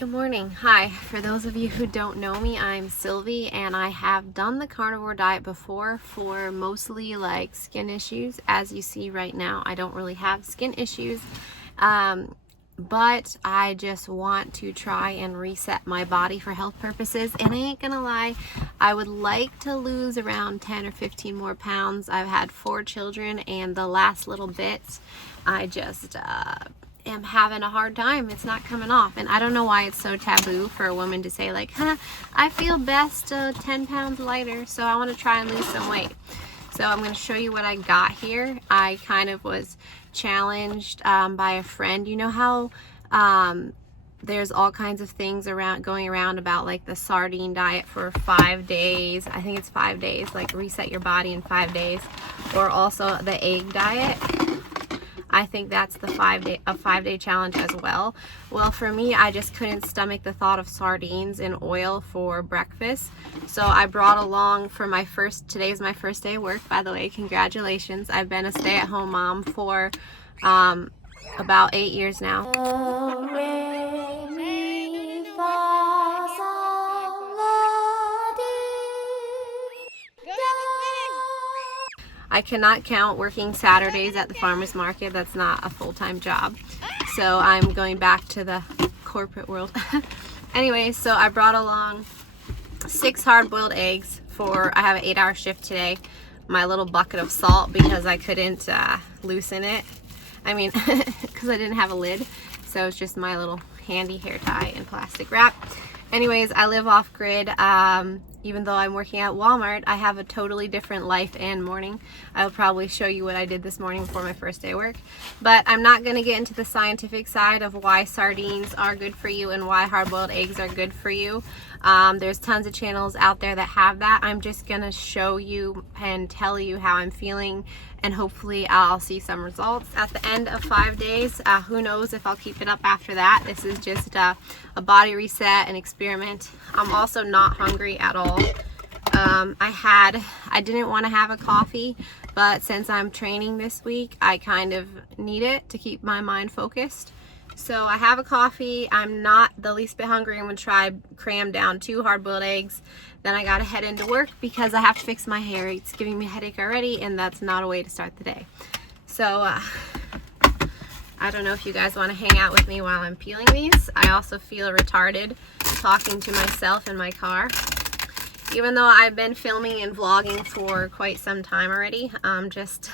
Good morning. Hi. For those of you who don't know me, I'm Sylvie, and I have done the carnivore diet before for mostly like skin issues. As you see right now, I don't really have skin issues, but I just want to try and reset my body for health purposes. And I ain't gonna lie, I would like to lose around 10 or 15 more pounds. I've had 4 children, and the last little bit, I just am having a hard time. It's not coming off, and I don't know why it's so taboo for a woman to say like, I feel best 10 pounds lighter, so I want to try and lose some weight. So I'm going to show you what I got here. I kind of was challenged by a friend. You know how there's all kinds of things going around about like the sardine diet for 5 days. I think it's 5 days, like reset your body in 5 days, or also the egg diet. I think that's the 5-day challenge as well. Well, for me, I just couldn't stomach the thought of sardines in oil for breakfast. So I brought along for today's my first day of work, by the way, congratulations. I've been a stay-at-home mom for about 8 years now. I cannot count working Saturdays at the farmer's market. That's not a full-time job. So I'm going back to the corporate world. Anyway, so I brought along 6 hard-boiled eggs I have an 8-hour shift today. My little bucket of salt because I couldn't loosen it. I mean, because I didn't have a lid. So it's just my little handy hair tie and plastic wrap. Anyways, I live off grid. Even though I'm working at Walmart, I have a totally different life and morning. I'll probably show you what I did this morning before my first day of work. But I'm not going to get into the scientific side of why sardines are good for you and why hard-boiled eggs are good for you. There's tons of channels out there that have that. I'm just going to show you and tell you how I'm feeling, and hopefully I'll see some results at the end of 5 days. Who knows if I'll keep it up after that. This is just a body reset, an experiment. I'm also not hungry at all. I didn't want to have a coffee, but since I'm training this week, I kind of need it to keep my mind focused. So I have a coffee. I'm not the least bit hungry. I'm going to try cram down 2 hard-boiled eggs. Then I got to head into work because I have to fix my hair. It's giving me a headache already, and that's not a way to start the day. So I don't know if you guys want to hang out with me while I'm peeling these. I also feel retarded talking to myself in my car. Even though I've been filming and vlogging for quite some time already, just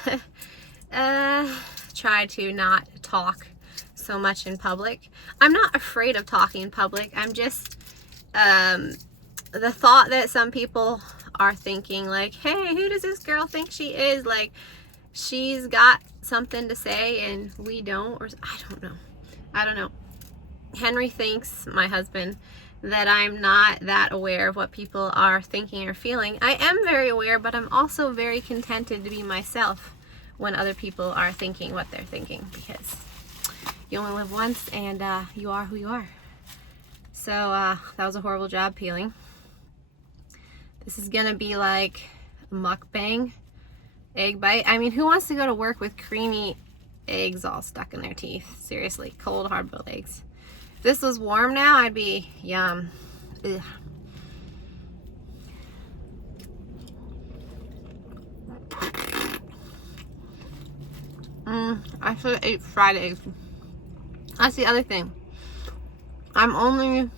try to not talk so much in public. I'm not afraid of talking in public. I'm just the thought that some people are thinking like, hey, who does this girl think she is? Like, she's got something to say and we don't, or I don't know. Henry thinks, my husband, that I'm not that aware of what people are thinking or feeling. I am very aware, but I'm also very contented to be myself when other people are thinking what they're thinking, because you only live once, and you are who you are. So that was a horrible job peeling. This is gonna be like mukbang egg bite. I mean, who wants to go to work with creamy eggs all stuck in their teeth? Seriously, cold hard-boiled eggs. If this was warm now, I'd be yum. Ugh. I should have ate fried eggs. That's the other thing. I'm only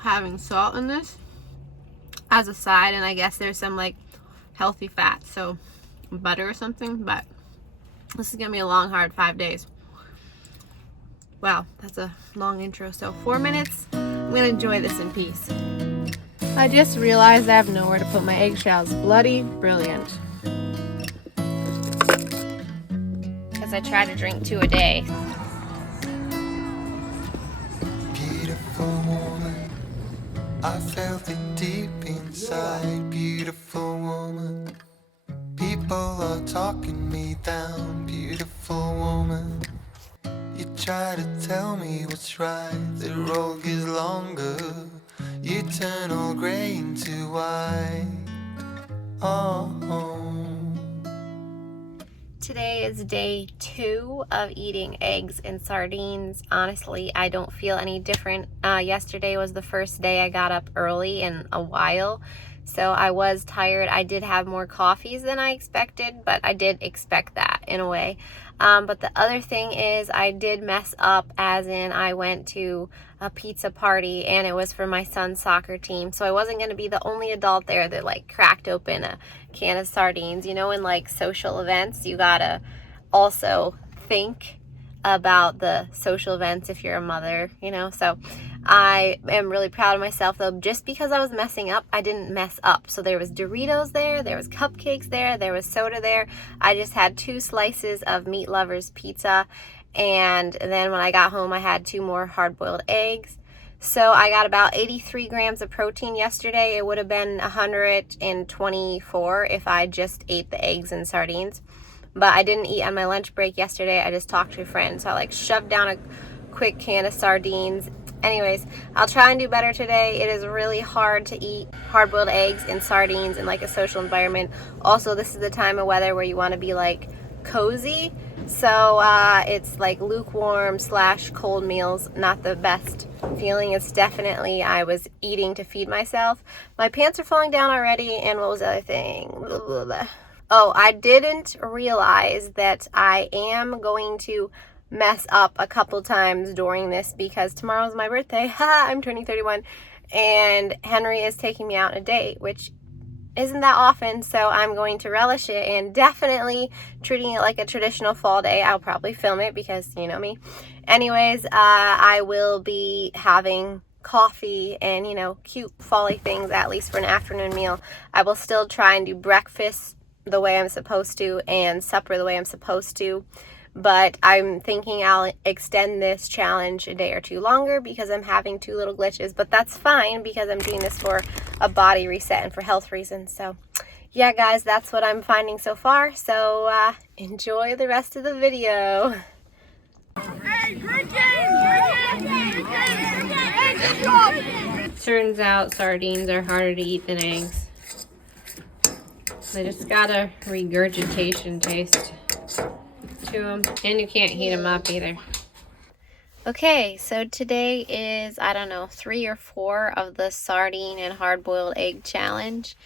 having salt in this as a side, and I guess there's some like healthy fat, so butter or something, but this is gonna be a long, hard 5 days. Wow, that's a long intro. So 4 minutes. I'm gonna enjoy this in peace. I just realized I have nowhere to put my eggshells. Bloody brilliant. Because I try to drink 2 a day. Beautiful woman, I felt it deep inside. Beautiful woman, people are talking me down. Beautiful woman, you try to tell me what's right. The road gets longer, you turn all grey into white. Oh, today is day 2 of eating eggs and sardines. Honestly, I don't feel any different. Yesterday was the first day I got up early in a while, so I was tired. I did have more coffees than I expected, but I did expect that in a way. But the other thing is I did mess up, as in I went to a pizza party and it was for my son's soccer team. So I wasn't going to be the only adult there that like cracked open a can of sardines. You know, in like social events, you gotta also think about the social events if you're a mother, you know. So I am really proud of myself though. Just because I was messing up, I didn't mess up. So there was Doritos there, there was cupcakes there was soda there. I just had 2 slices of Meat Lovers pizza, and then when I got home I had 2 more hard-boiled eggs. So I got about 83 grams of protein yesterday. It would have been 124 if I just ate the eggs and sardines. But I didn't eat on my lunch break yesterday. I just talked to a friend. So I like shoved down a quick can of sardines. Anyways, I'll try and do better today. It is really hard to eat hard-boiled eggs and sardines in like a social environment. Also, this is the time of weather where you want to be like cozy. So it's like lukewarm / cold meals, not the best feeling. It's definitely, I was eating to feed myself. My pants are falling down already, and what was the other thing? Blah, blah, blah. Oh, I didn't realize that I am going to mess up a couple times during this because tomorrow's my birthday. I'm turning 31, and Henry is taking me out on a date, which isn't that often, so I'm going to relish it and definitely treating it like a traditional fall day. I'll probably film it because you know me. Anyways, I will be having coffee and, you know, cute fall-y things, at least for an afternoon meal. I will still try and do breakfast the way I'm supposed to and supper the way I'm supposed to. But I'm thinking I'll extend this challenge a day or 2 longer because I'm having 2 little glitches. But that's fine because I'm doing this for a body reset and for health reasons. So yeah, guys, that's what I'm finding so far. So enjoy the rest of the video. Hey, good game! Good job! Turns out sardines are harder to eat than eggs. They just got a regurgitation taste to them, and you can't heat them up either. Okay, so today is, I don't know, 3 or 4 of the sardine and hard-boiled egg challenge.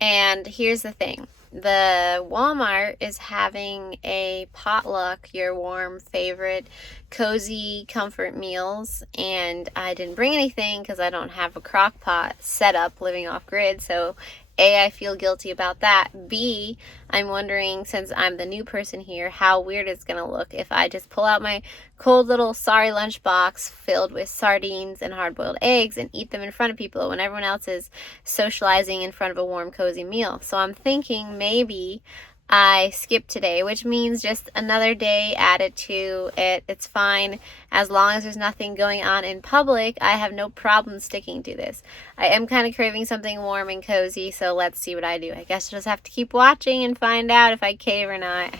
And here's the thing. The Walmart is having a potluck, your warm favorite cozy comfort meals, and I didn't bring anything because I don't have a crock pot set up living off grid. So A, I feel guilty about that. B, I'm wondering, since I'm the new person here, how weird it's gonna look if I just pull out my cold little sorry lunchbox filled with sardines and hard-boiled eggs and eat them in front of people when everyone else is socializing in front of a warm, cozy meal. So I'm thinking maybe I skip today, which means just another day added to it. It's fine. As long as there's nothing going on in public, I have no problem sticking to this. I am kind of craving something warm and cozy, so let's see what I do. I guess I'll just have to keep watching and find out if I cave or not.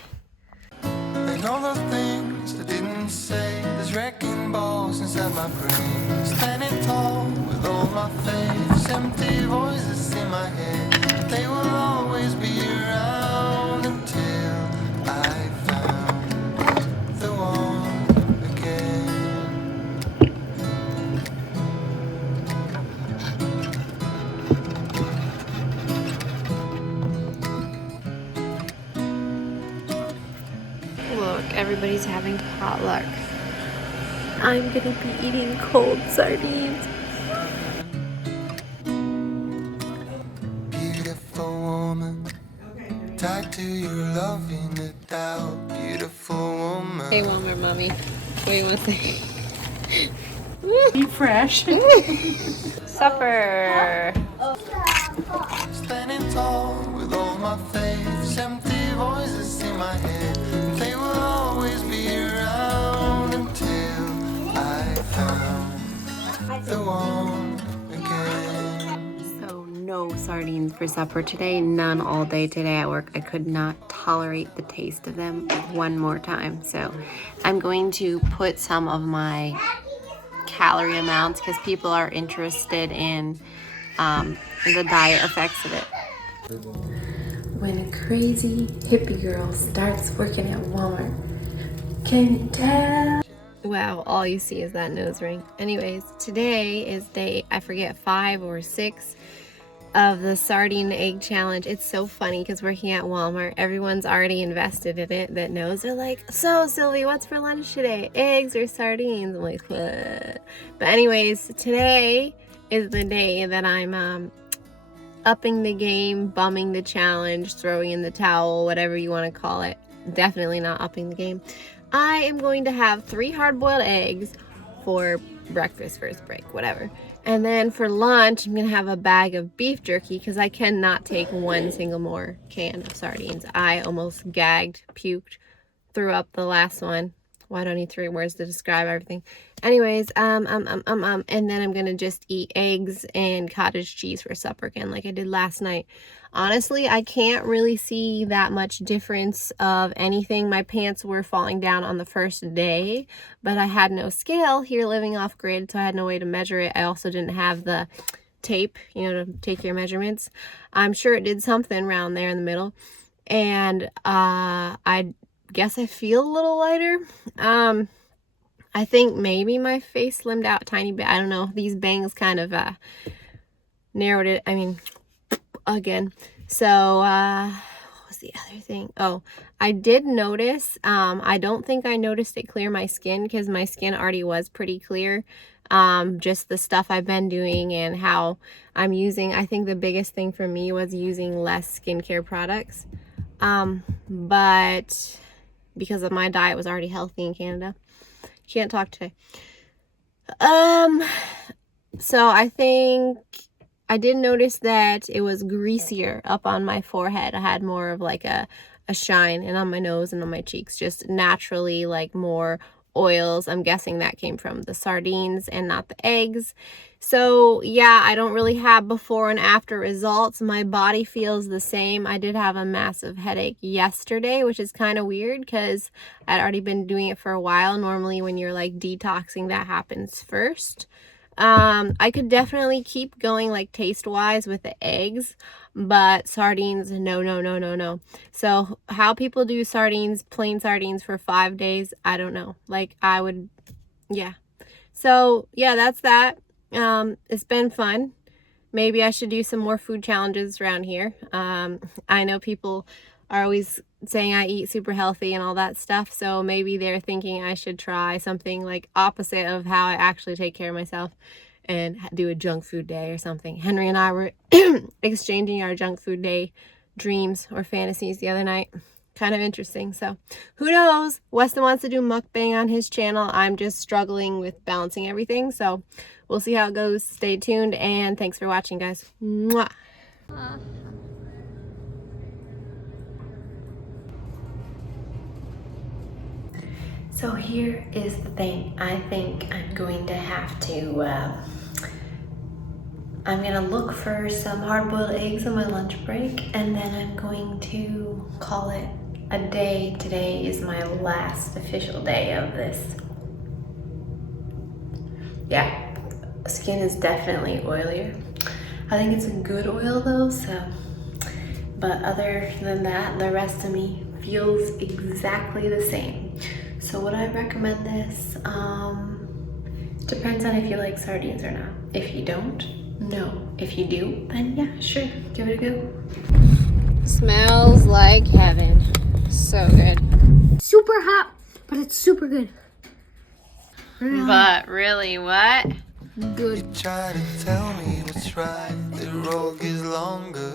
And all the things I didn't say, there's wrecking balls inside my brain. Standing tall with all my faith, empty voices in my head. They will always be around until I found the one again. Look, everybody's having potluck. I'm gonna be eating cold sardines. Beautiful woman, tied to your love in a doubt. Beautiful woman. Hey, Walmart mommy, what do you want to say? Eat fresh. Supper. Standing tall with all my faith, empty voices in my head. They will always be around until I found the one again. So no sardines for supper today, none all day today at work. I could not tolerate the taste of them one more time. So I'm going to put some of my calorie amounts because people are interested in the diet effects of it. when a crazy hippie girl starts working at Walmart. Can you tell? Wow, all you see is that nose ring. Anyways, today is day, I forget, 5 or 6 of the sardine egg challenge. It's so funny because working at Walmart, everyone's already invested in it that knows. They're like, so Sylvie, what's for lunch today? Eggs or sardines? I'm like, what? But anyways, today is the day that I'm upping the game, bumming the challenge, throwing in the towel, whatever you want to call it. Definitely not upping the game. I am going to have 3 hard-boiled eggs for breakfast, first break, whatever. And then for lunch, I'm gonna have a bag of beef jerky because I cannot take one single more can of sardines. I almost gagged, puked, threw up the last one. Why do I need 3 words to describe everything? Anyways, and then I'm gonna just eat eggs and cottage cheese for supper again, like I did last night. Honestly, I can't really see that much difference of anything. My pants were falling down on the first day, but I had no scale here living off grid, so I had no way to measure it. I also didn't have the tape, you know, to take your measurements. I'm sure it did something around there in the middle. And I guess I feel a little lighter. I think maybe my face slimmed out a tiny bit. I don't know. These bangs kind of narrowed it. I mean, again. So what was the other thing? Oh, I did notice, I don't think I noticed it clear my skin because my skin already was pretty clear. Just the stuff I've been doing and how I'm using. I think the biggest thing for me was using less skincare products. But because of my diet was already healthy in Canada. Can't talk today. So I think I did notice that it was greasier up on my forehead. I had more of like a shine, and on my nose and on my cheeks, just naturally like more oils. I'm guessing that came from the sardines and not the eggs. So yeah, I don't really have before and after results. My body feels the same. I did have a massive headache yesterday, which is kind of weird because I'd already been doing it for a while. Normally when you're like detoxing, that happens first. I could definitely keep going like taste wise with the eggs, but sardines, no. So how people do sardines, plain sardines for 5 days, I don't know. Like I would, yeah. So yeah, that's that. It's been fun. Maybe I should do some more food challenges around here. I know people are always saying I eat super healthy and all that stuff, so maybe they're thinking I should try something like opposite of how I actually take care of myself and do a junk food day or something. Henry and I were exchanging our junk food day dreams or fantasies the other night. Kind of interesting. So who knows? Weston wants to do mukbang on his channel. I'm just struggling with balancing everything, so we'll see how it goes. Stay tuned, and thanks for watching, guys. Mwah. So here is the thing. I think I'm going to have to, I'm gonna look for some hard-boiled eggs on my lunch break, and then I'm going to call it a day. Today is my last official day of this. Yeah, skin is definitely oilier. I think it's a good oil though, so, but other than that, the rest of me feels exactly the same. So would I recommend this? Depends on if you like sardines or not. If you don't, no. If you do, then yeah, sure, give it a go. Smells like heaven. So good. Super hot, but it's super good. But really, what? You try to tell me what's right, the road gets longer.